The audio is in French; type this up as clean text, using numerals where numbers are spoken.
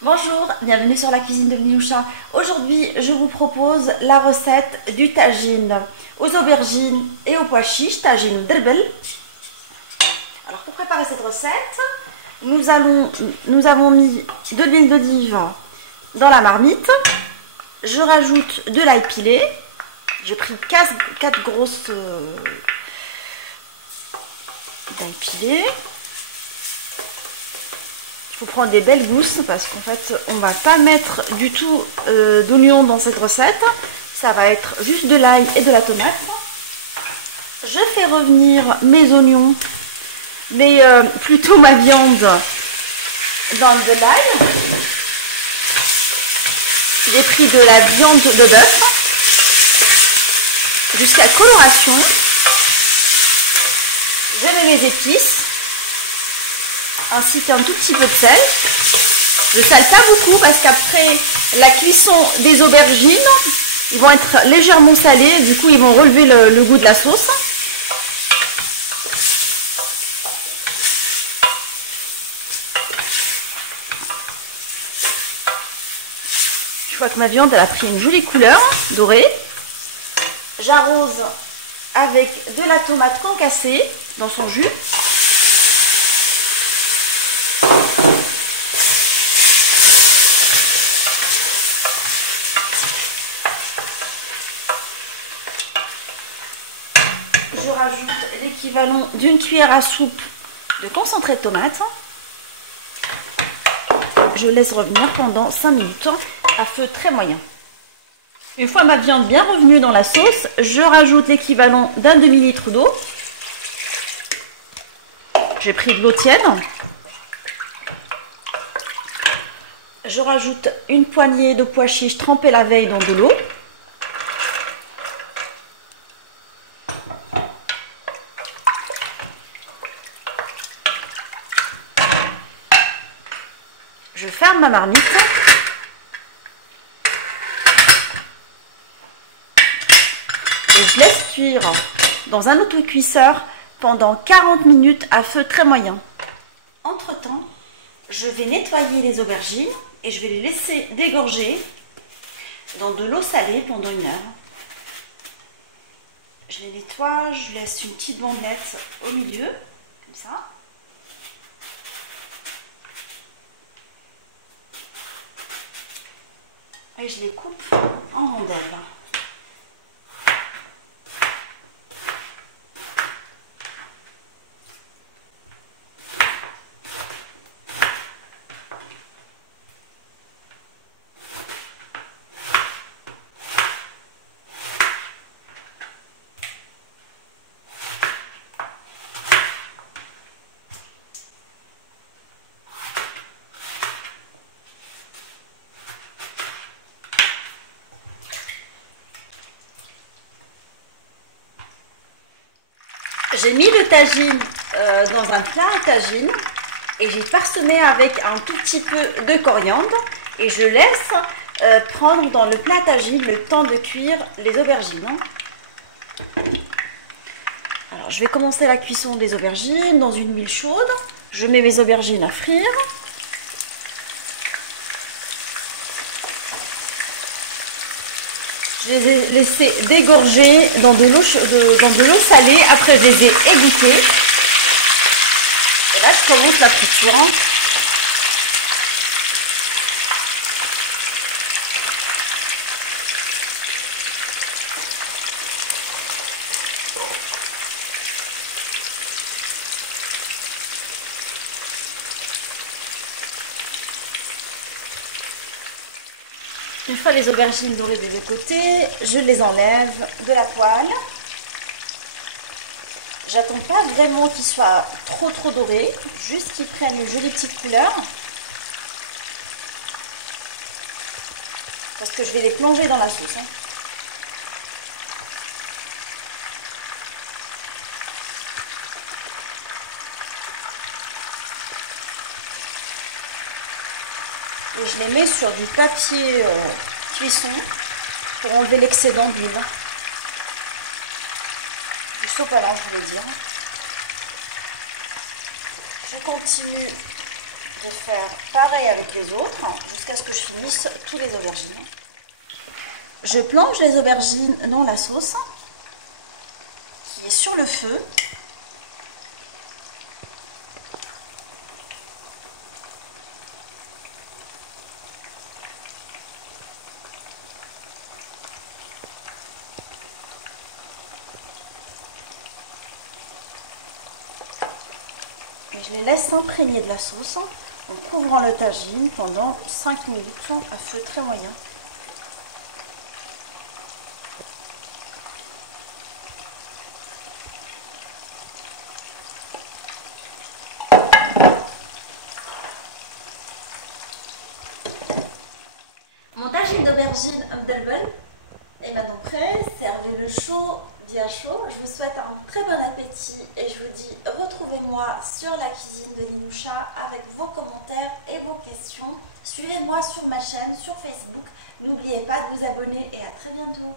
Bonjour, bienvenue sur la cuisine de Mnioucha. Aujourd'hui, je vous propose la recette du tagine aux aubergines et aux pois chiches, tagine derbel. Alors pour préparer cette recette, nous avons mis de l'huile d'olive dans la marmite. Je rajoute de l'ail pilé. J'ai pris 4 grosses d'ail pilé. Il faut prendre des belles gousses parce qu'en fait on va pas mettre du tout d'oignons dans cette recette. Ça va être juste de l'ail et de la tomate. Je fais revenir mes oignons, mais plutôt ma viande dans de l'ail. J'ai pris de la viande de bœuf jusqu'à coloration. Je mets mes épices ainsi qu'un tout petit peu de sel. Je sale pas beaucoup parce qu'après la cuisson des aubergines, ils vont être légèrement salés, du coup ils vont relever le goût de la sauce. Je vois que ma viande elle a pris une jolie couleur dorée. J'arrose avec de la tomate concassée dans son jus. Je rajoute l'équivalent d'une cuillère à soupe de concentré de tomate. Je laisse revenir pendant 5 minutes à feu très moyen. Une fois ma viande bien revenue dans la sauce, je rajoute l'équivalent d'un demi-litre d'eau. J'ai pris de l'eau tiède. Je rajoute une poignée de pois chiches trempés la veille dans de l'eau. Je ferme ma marmite. Et je laisse cuire dans un autocuisseur pendant 40 minutes à feu très moyen. Entre-temps, je vais nettoyer les aubergines et je vais les laisser dégorger dans de l'eau salée pendant 1 heure. Je les nettoie, je laisse une petite bandelette au milieu, comme ça. Et je les coupe en rondelles. J'ai mis le tagine dans un plat à tagine et j'ai parsemé avec un tout petit peu de coriandre et je laisse prendre dans le plat à tagine le temps de cuire les aubergines. Alors je vais commencer la cuisson des aubergines dans une huile chaude. Je mets mes aubergines à frire. Je les ai laissées dégorger dans de l'eau salée. Après, je les ai égouttées. Et là, je commence la friture. Une fois les aubergines dorées des deux côtés, je les enlève de la poêle. J'attends pas vraiment qu'ils soient trop dorés, juste qu'ils prennent une jolie petite couleur. Parce que je vais les plonger dans la sauce. Et je les mets sur du papier cuisson pour enlever l'excédent d'huile. Du sopalin, je voulais dire. Je continue Je vais faire pareil avec les autres jusqu'à ce que je finisse tous les aubergines. Je plonge les aubergines dans la sauce qui est sur le feu. Et je les laisse s'imprégner de la sauce en couvrant le tagine pendant 5 minutes à feu très moyen. Mon tagine d'aubergine mdelbel est maintenant prêt. Servez-le chaud, bien chaud. Je vous souhaite un très bon appétit et je vous dis retrouvez-moi sur la cuisine de Ninoucha avec vos commentaires et vos questions. Suivez-moi sur ma chaîne, sur Facebook. N'oubliez pas de vous abonner et à très bientôt.